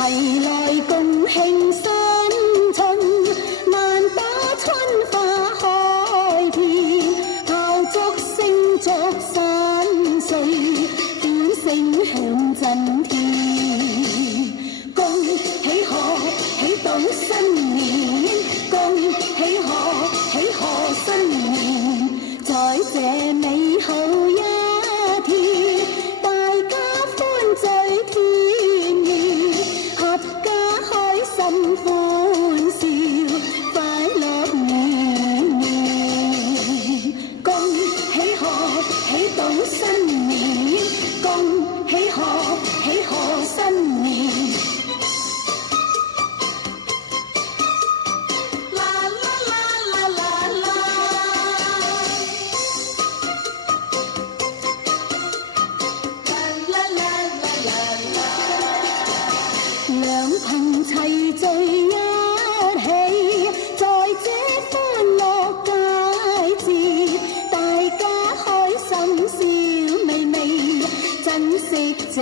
齊來共慶新春，萬把春花開遍，炮竹聲作山歲，短聲響震天。恭喜賀喜到新年，恭喜賀喜賀新年，在這美好一天，大家歡聚天意，合家開心歡笑，快樂年年。恭喜賀喜到新年，恭喜賀喜賀新年。兩朋齊聚一起，在這歡樂佳節，大家開心笑眯眯，珍惜這